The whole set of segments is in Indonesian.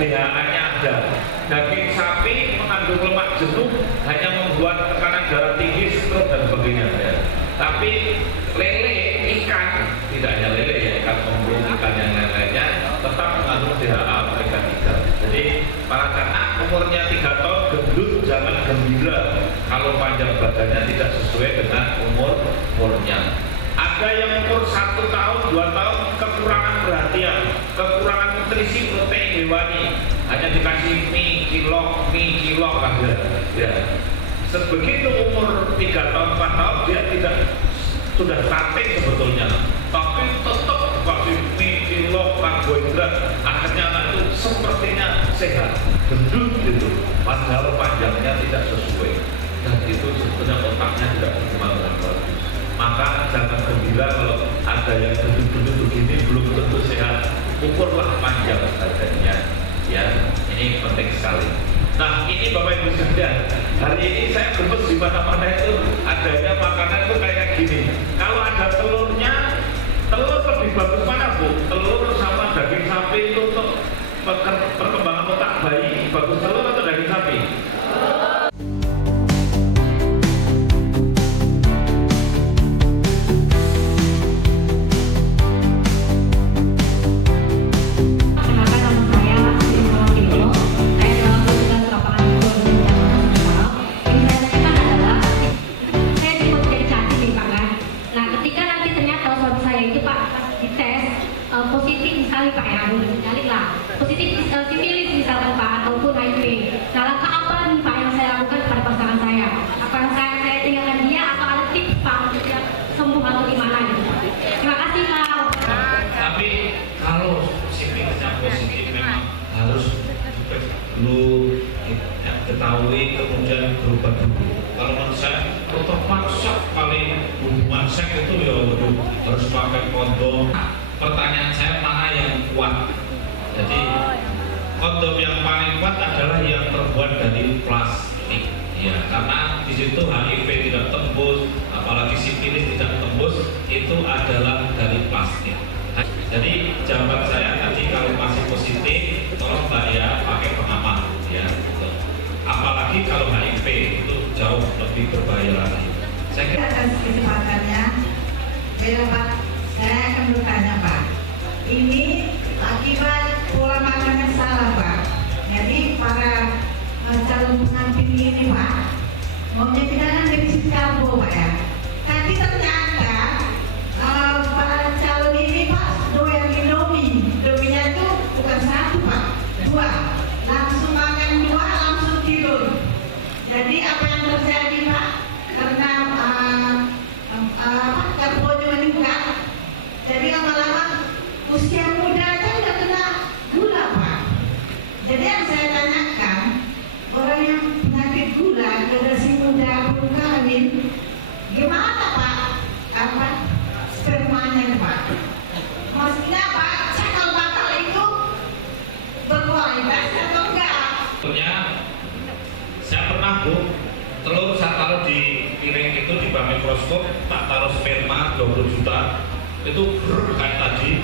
DHA-nya ada. Daging sapi mengandung lemak jenuh, hanya membuat tekanan darah tinggi, stroke dan sebagainya. Ya. Tapi lele, ikan, tidak hanya lele ya, ikan kembung, ikan yang lain-lainnya tetap mengandung DHA omega 3. Jadi para anak umurnya 3 tahun gendut jangan gembira kalau panjang badannya tidak sesuai dengan umurnya. Ada yang umur 1 tahun, 2 tahun kekurangan perhatian, kekurangan nutrisi protein hewani, hanya dikasih mie cilok aja. Ya. Sebegitu umur 3 tahun, 4 tahun dia tidak sudah stunting sebetulnya, tapi tetap dikasih mie cilok karbohidrat, akhirnya anak itu sepertinya sehat, gendut gitu, padahal panjangnya tidak sesuai, dan itu sebetulnya otaknya tidak berkembang dengan bagus. Maka jangan gembira kalau ada yang gendut-gendut begini belum tentu sehat. Ukurlah panjang badannya, ya. Ini penting sekali. Nah, ini Bapak Ibu sekalian, hari ini saya gemes di mana-mana itu adanya makanan itu kayak gini. Kalau ada telurnya, telur lebih bagus mana Bu? Telur sama daging sapi itu untuk perkembangan otak bayi, bagus telur atau daging sapi? Ketahui kemudian berubah dulu. Kalau menurut saya terpaksa paling hubungan seks itu ya harus pakai kondom. Pertanyaan saya mana yang kuat? Jadi kondom yang paling kuat adalah yang terbuat dari plastik. Ya, karena di situ HIV tidak tembus, apalagi sifilis tidak tembus, itu adalah dari plastik. Jadi jawaban saya tadi kalau masih positif, tolong Mbak ya pakai pengaman ya. Apalagi kalau HIV itu jauh lebih berbahaya lagi. Saya kira atas kesempatannya, Pak, saya akan bertanya Pak. Ini akibat pola makan yang salah Pak. Jadi para calon pengantin ini Pak, maunya kita kan defisit karbo Pak ya. Tapi ternyata para calon ini Pak doyan Indomie. Indominya itu bukan 1 Pak, 2. Langsung makan 2 langsung tidur. Jadi apa yang terjadi Pak? Karena karbonya meningkat. Jadi lama-lama usia muda aja udah kena gula Pak. Jadi yang saya tanyakan, orang yang penyakit gula generasi muda belum kawin, gimana Pak? Apa spermanya Pak? Maksudnya Pak, cakal bakal itu berkualitas atau enggak? Saya pernah Bu, telur saya taruh di piring itu di bawah mikroskop, tak taruh sperma 20 juta, itu kayak tadi.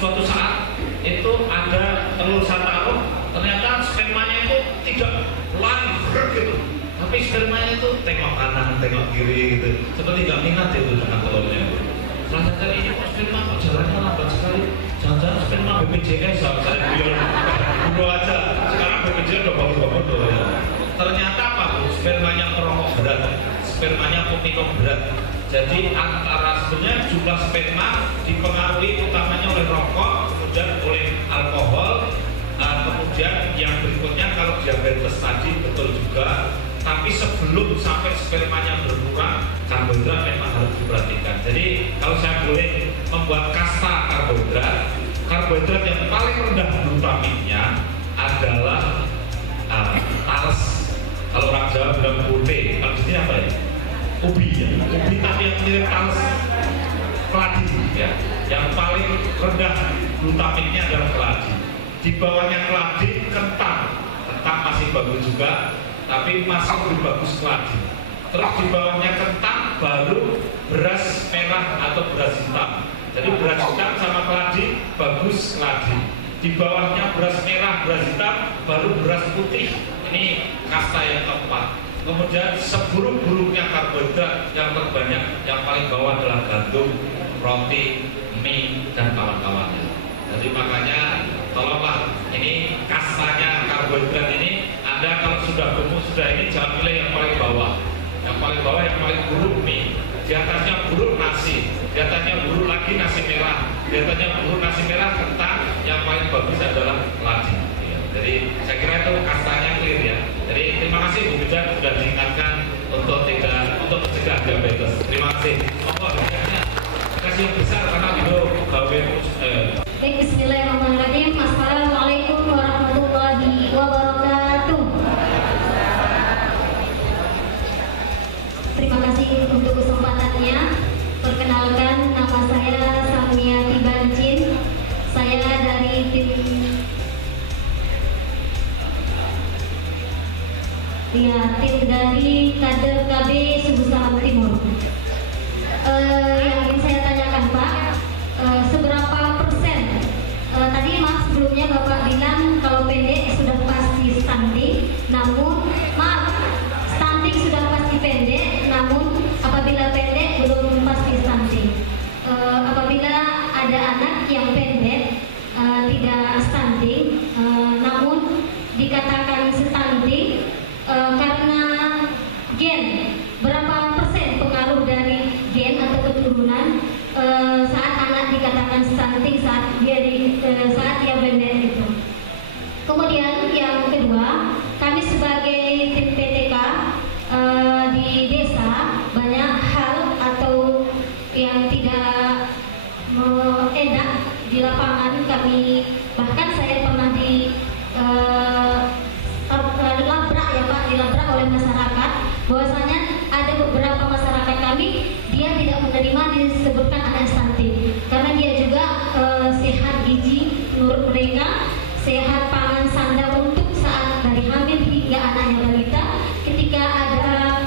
Suatu saat itu ada telur saya taruh, ternyata spermanya itu tidak lari gitu, tapi spermanya itu tengok kanan, tengok kiri gitu, seperti nggak minat itu dengan telurnya. Setelah saya cari ini kok sperma kok jalannya lambat sekali, jangan-jangan sperma BPJS saya dulu aja, sekarang BPJS udah bagus-bagus tuh ya. Ternyata apa Bu? Spermanya perokok berat, spermanya peminum berat. Jadi antara sebenarnya jumlah sperma dipengaruhi utamanya oleh rokok, kemudian oleh alkohol, kemudian yang berikutnya kalau diabetes tadi betul juga. Tapi sebelum sampai spermanya berkurang, karbohidrat memang harus diperhatikan. Jadi kalau saya boleh membuat kasta karbohidrat yang paling rendah glutaminnya adalah talas. Kalau orang Jawa bilang putih, kalau di sini apa ya? Ubi ya, ubi tapi yang mirip talas, keladi ya. Yang paling rendah glutaminnya adalah keladi. Di bawahnya keladi kentang masih bagus juga, tapi masih lebih bagus keladi. Terus di bawahnya kentang baru beras merah atau beras hitam. Jadi beras hitam sama keladi bagus keladi. di bawahnya beras merah, beras hitam, baru beras putih. Ini kasta yang keempat. Kemudian seburuk-buruknya karbohidrat yang terbanyak, yang paling bawah adalah gandum, roti, mie, dan kawan-kawannya. Jadi makanya tolonglah, ini kastanya karbohidrat ini, Anda kalau sudah gemuk, sudah ini jangan pilih yang paling bawah. Yang paling bawah, yang paling buruk mie, di atasnya buruk nasi, di atasnya buruk lagi nasi merah, di atasnya buruk nasi merah, kentang, yang paling bagus adalah ladi. Jadi saya kira itu kastanya clear ya. Jadi terima kasih Bu Bidan sudah diingatkan untuk mencegah diabetes. Terima kasih. Terima kasih yang besar karena itu gawe. Baik, bismillahirrahmanirrahim. Assalamualaikum warahmatullahi wabarakatuh. Terima kasih untuk kesempatannya. Perkenalkan, nama saya Samiati Bancin. Saya dari tim dari kader KB Subuh Salam Timur. Yang ingin saya tanyakan Pak, seberapa persen? Tadi maaf sebelumnya Bapak bilang kalau pendek sudah pasti stunting, namun maaf stunting sudah pasti pendek, namun apabila pendek belum pasti stunting. Apabila ada anak yang pendek tidak stunting, namun dikatakan stunting karena gen, berapa persen pengaruh dari gen atau keturunan saat anak dikatakan stunting saat dia pendek itu. Kemudian yang kedua, kami sebagai tim PTK di desa banyak hal atau yang tidak enak di lapangan. Kami bahkan saya pernah dilabrak oleh masyarakat, bahwasanya ada beberapa masyarakat kami dia tidak menerima disebutkan anak stunting karena dia juga sehat gizi menurut mereka, sehat pangan sandang untuk saat dari hamil hingga anaknya balita. Ketika ada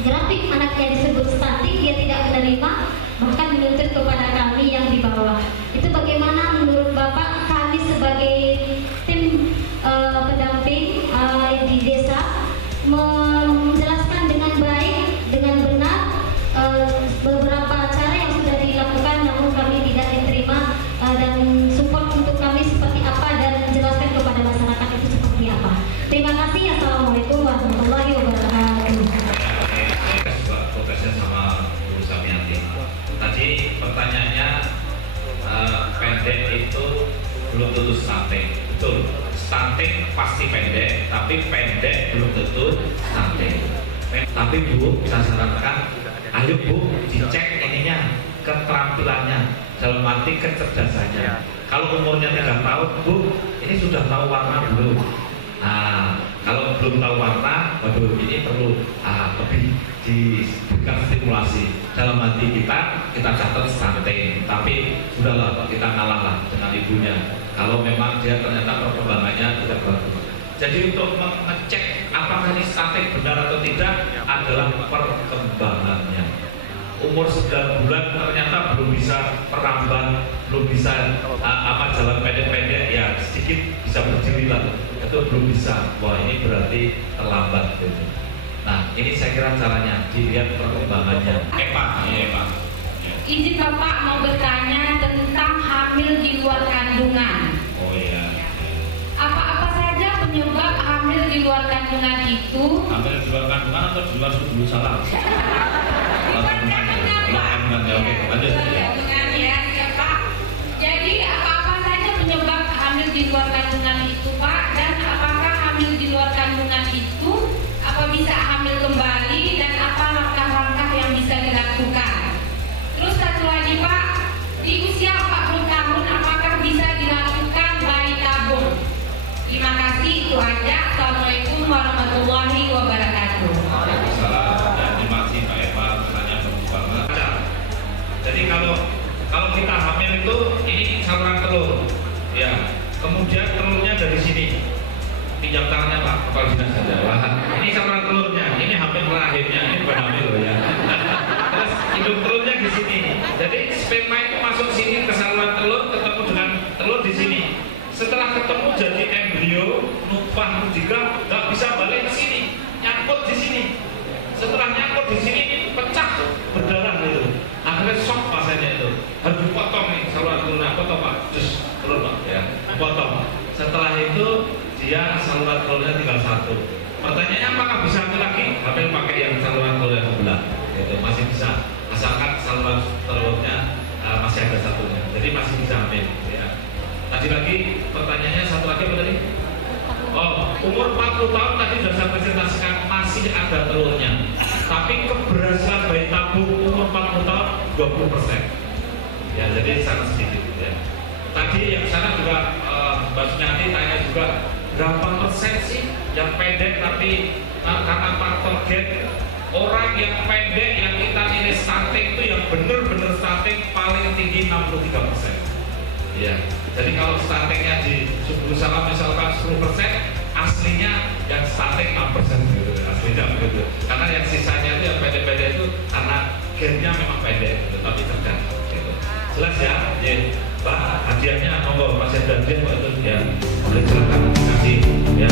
grafik anaknya disebut stunting, dia tidak menerima, bahkan menuntut kepada kami yang di bawah. Itu bagaimana menurut Bapak, kami sebagai tim pendamping di desa menjelaskan dengan baik, dengan benar beberapa cara yang sudah dilakukan namun kami tidak diterima, dan support untuk kami seperti apa dan menjelaskan kepada masyarakat itu seperti apa. Terima kasih. Assalamualaikum warahmatullahi wabarakatuh. Progresnya sama Bu Samiati. Tadi pertanyaannya pendek itu belum tentu stunting. Betul. Stunting pasti pendek, tapi pendek belum tentu stunting. Tapi Bu, saya sarankan, ayo Bu, dicek ininya, keterampilannya, dalam arti kecerdasannya. Kalau umurnya 3 tahun, Bu, ini sudah tahu warna belum? Nah, kalau belum tahu warna, waduh, ini perlu lebih diberikan stimulasi. Dalam hati kita catat stunting, tapi sudahlah, kita ngalah lah dengan ibunya. Kalau memang dia ternyata perkembangannya tidak bagus. Jadi untuk mengecek apakah ini stunting benar atau tidak adalah perkembangannya. Umur 9 bulan ternyata belum bisa peramban, belum bisa jalan pendek-pendek, ya sedikit bisa berdiri lah. Itu belum bisa. Wah, ini berarti terlambat gitu. Nah, ini saya kira caranya dilihat perkembangannya. Eva. Izin Bapak mau bertanya tentang hamil di luar kandungan. Oh iya. Apa saja penyebab hamil di luar kandungan itu? Hamil di luar kandungan atau di luar dulu salah? Di luar kandungan, Pak. Oke, lanjut. Kandungan ya Pak. Jadi apa saja penyebab hamil di luar kandungan itu Pak? Dan apakah hamil di luar kandungan itu bisa hamil kembali dan apa langkah-langkah yang bisa dilakukan? Terus satu lagi Pak, di usia 40 tahun apakah bisa dilakukan bayi tabung? Terima kasih, itu aja. Assalamualaikum warahmatullahi wabarakatuh. Waalaikumsalam. Terima kasih Mbak Eva, pertanyaan bagus banget. Jadi kalau kita hamil itu ini saluran telur, ya. Kemudian telurnya dari sini. Pinjam tangannya Pak, kepala dinas saja. Ini saluran telurnya, ini hamil rahimnya, ini bukan hamil loh ya. Terus hidung telurnya di sini. Jadi sperma itu masuk sini ke saluran telur, ketemu dengan telur di sini. Wah, jika nggak bisa balik ke sini, nyangkut di sini. Setelah nyangkut di sini, pecah, berdarah gitu. Akhirnya shock pasiennya itu, harus dipotong nih saluran tulang, potong Pak, terus turun Pak, ya, potong. Setelah itu dia saluran telurnya tinggal satu. Pertanyaannya apakah bisa hamil lagi? Hamil pakai yang saluran telur yang sebelah, gitu. Masih bisa, asalkan saluran telurnya masih ada satunya, jadi masih bisa hamil. Ya. Tadi lagi pertanyaannya satu lagi apa tadi? Oh, umur 40 tahun tadi sudah saya presentasikan masih ada telurnya. Tapi keberhasilan bayi tabung umur 40 tahun 20%. Ya, jadi sangat sedikit. Ya. Tadi yang sana juga Mbak Sunyati tanya juga berapa persen sih yang pendek tapi karena faktor gen orang yang pendek yang kita nilai stunting itu yang benar-benar stunting paling tinggi 63%. Ya, jadi kalau stuntingnya di Subul Salam misalkan 10%, aslinya yang stunting 6% gitu, aslinya begitu. Karena yang sisanya itu yang pendek-pendek itu karena gennya memang pendek, gitu, tapi cerdas. Gitu. Jelas ya, ya, Pak, hadiahnya monggo masih ada hadiah Pak itu ya, boleh silakan kasih ya.